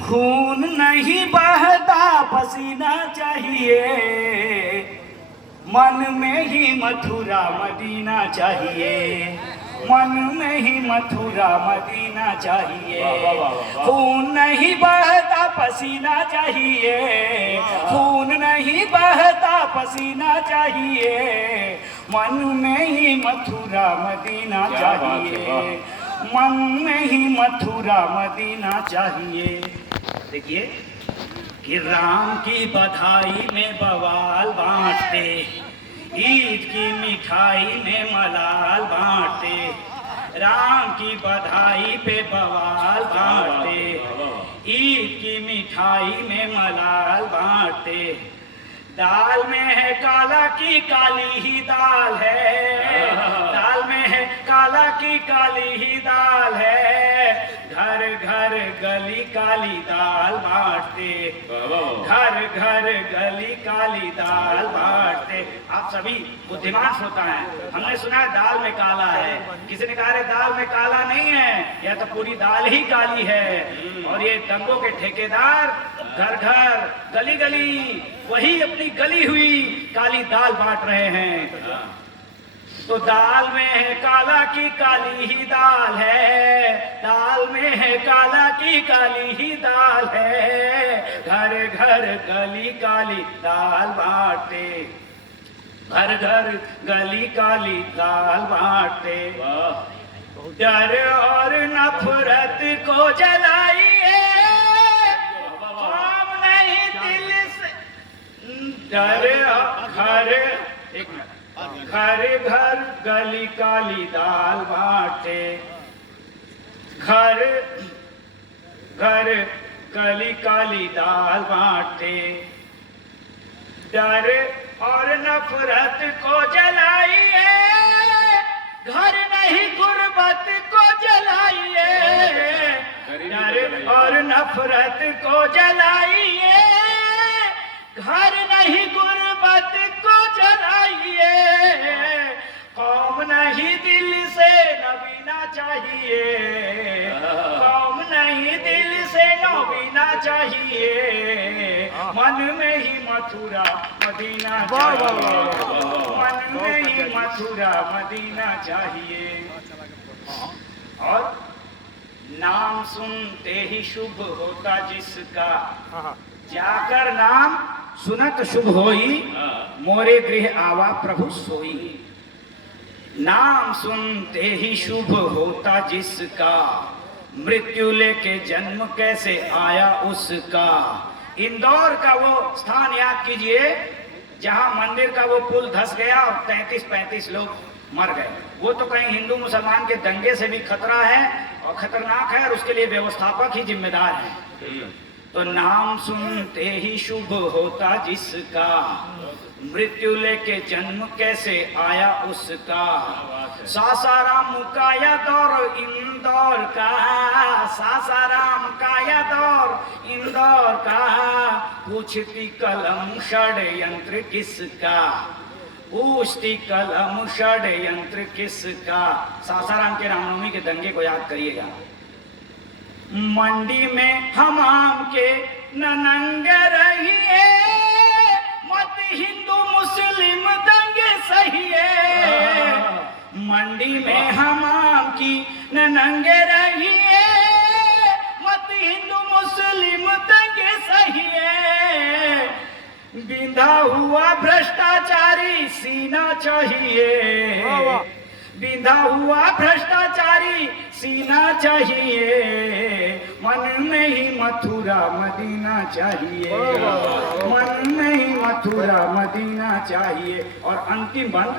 खून नहीं बहता पसीना चाहिए, मन में ही मथुरा मदीना चाहिए, मन में ही मथुरा मदीना चाहिए। खून नहीं बहता पसीना चाहिए, खून नहीं बहता पसीना चाहिए, मन में ही मथुरा मदीना चाहिए, मन में ही मथुरा मदीना चाहिए। देखिए कि राम की बधाई में बवाल बांटते, ईद की मिठाई में मलाल बांटते, राम की बधाई पे बवाल बांटते, ईद की मिठाई में मलाल बांटते। दाल में है काला की काली ही दाल है, दाल में है काला की काली ही दाल है, घर घर गली काली दाल बांटते, घर घर गली काली दाल बांटते। आप सभी बुद्धिमान श्रोता हैं, हमने सुना है दाल में काला है, किसी ने कहा है दाल में काला नहीं है, यह तो पूरी दाल ही काली है। और ये दंगों के ठेकेदार घर घर गली गली वही अपनी गली हुई काली दाल बांट रहे हैं। तो दाल में है काला की काली ही दाल है, दाल में है काला की काली ही दाल है, घर घर गली काली दाल बांटते, घर घर गली काली दाल बांटते। डर और नफरत को जलाइए, काम नहीं दिल से। डर घर एक मिनट, घर घर गली काली दाल बांटे, घर घर गली काली दाल बांटे। डर और नफरत को जलाइए, घर नहीं गुर्बत को जलाइए, डर और नफरत को जलाइए, घर नहीं गुर्बत को जलाइए। कौम नहीं दिल से नबीना चाहिए, कौम नहीं दिल से नबीना चाहिए, मन में ही मथुरा मदीना चाहिए, मन में ही मथुरा मदीना चाहिए। और नाम सुनते ही शुभ होता जिसका, जाकर नाम सुनत शुभ होई, मोरे गृह आवा प्रभु सोई। नाम सुनते ही शुभ होता जिसका, मृत्यु लेके जन्म कैसे आया उसका। इंदौर का वो स्थान याद कीजिए जहां मंदिर का वो पुल धस गया और 33-35 लोग मर गए। वो तो कहीं हिंदू मुसलमान के दंगे से भी खतरा है और खतरनाक है, और उसके लिए व्यवस्थापक ही जिम्मेदार है। तो नाम सुनते ही शुभ होता जिसका, मृत्यु लेके जन्म कैसे आया उसका। सासाराम का या दौर इंदौर का, सासाराम का या दौर इंदौर का, पूछती कलम षड्यंत्र किसका, पूछती कलम षड्यंत्र किसका। सासाराम के रामनवमी के दंगे को याद करिएगा। मंडी में हमाम के नंग रहिए, मत हिंदू मुस्लिम दंगे सहिए। मंडी में हमाम की नंग रहिए, मत हिंदू मुस्लिम दंगे सहिए। बिंधा हुआ भ्रष्टाचारी सीना चाहिए, बिंधा हुआ भ्रष्टाचारी सीना चाहिए, मन में ही मथुरा मदीना चाहिए, मन में ही मथुरा मदीना चाहिए। और अंतिम बंद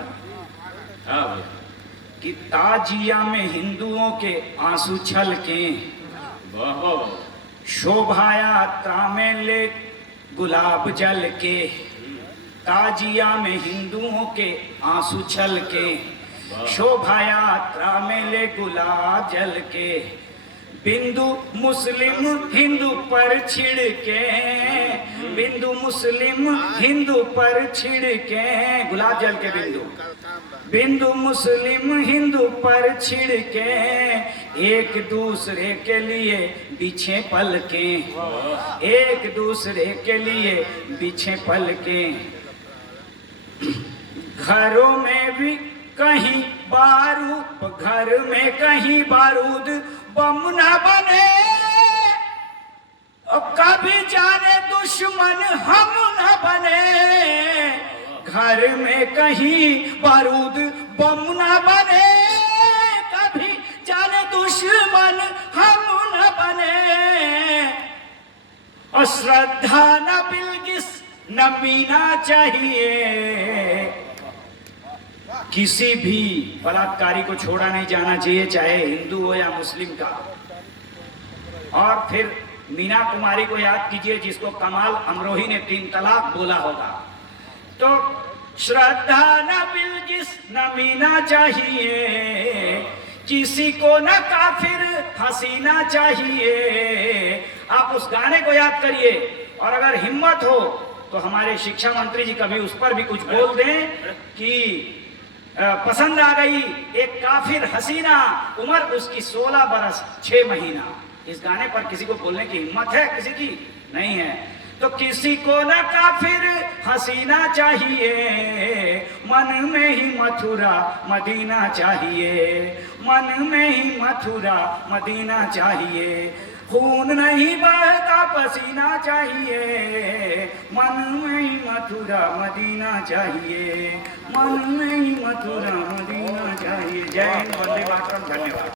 कि ताजिया में हिंदुओं के आंसू छलके, शोभा यात्रा में ले गुलाब जल के। ताजिया में हिंदुओं के आंसू छलके, शोभा यात्रा में ले गुलाब जल के। बिंदु मुस्लिम हिंदू पर छिड़के, बिंदु मुस्लिम हिंदू पर छिड़के, गुलाब जल के बिंदु। बिंदु मुस्लिम हिंदू पर छिड़के, एक दूसरे के लिए बिछे पलके, एक दूसरे के लिए बिछे पलके। घरों में भी कहीं बारूद, घर में कहीं बारूद बम न बने, और कभी जाने दुश्मन हम न बने। घर में कहीं बारूद बम न बने, कभी जाने दुश्मन हम न बने। और श्रद्धा न बिल्किस न मीना चाहिए, किसी भी बलात्कारी को छोड़ा नहीं जाना चाहिए, चाहे हिंदू हो या मुस्लिम का। और फिर मीना कुमारी को याद कीजिए, जिसको कमाल अमरोही ने 3 तलाक बोला होगा। तो श्रद्धा न बिल्किस न मीना चाहिए, किसी को न काफिर हसीना चाहिए। आप उस गाने को याद करिए, और अगर हिम्मत हो तो हमारे शिक्षा मंत्री जी कभी उस पर भी कुछ बोल दें कि पसंद आ गई एक काफिर हसीना, उम्र उसकी 16 बरस 6 महीना। इस गाने पर किसी को बोलने की हिम्मत है? किसी की नहीं है। तो किसी को न काफिर हसीना चाहिए, मन में ही मथुरा मदीना चाहिए, मन में ही मथुरा मदीना चाहिए। खून नहीं बहता पसीना चाहिए, मन में ही मथुरा मदीना चाहिए, मन में ही मथुरा मदीना चाहिए। जय हिंद, वंदे मातरम। धन्यवाद।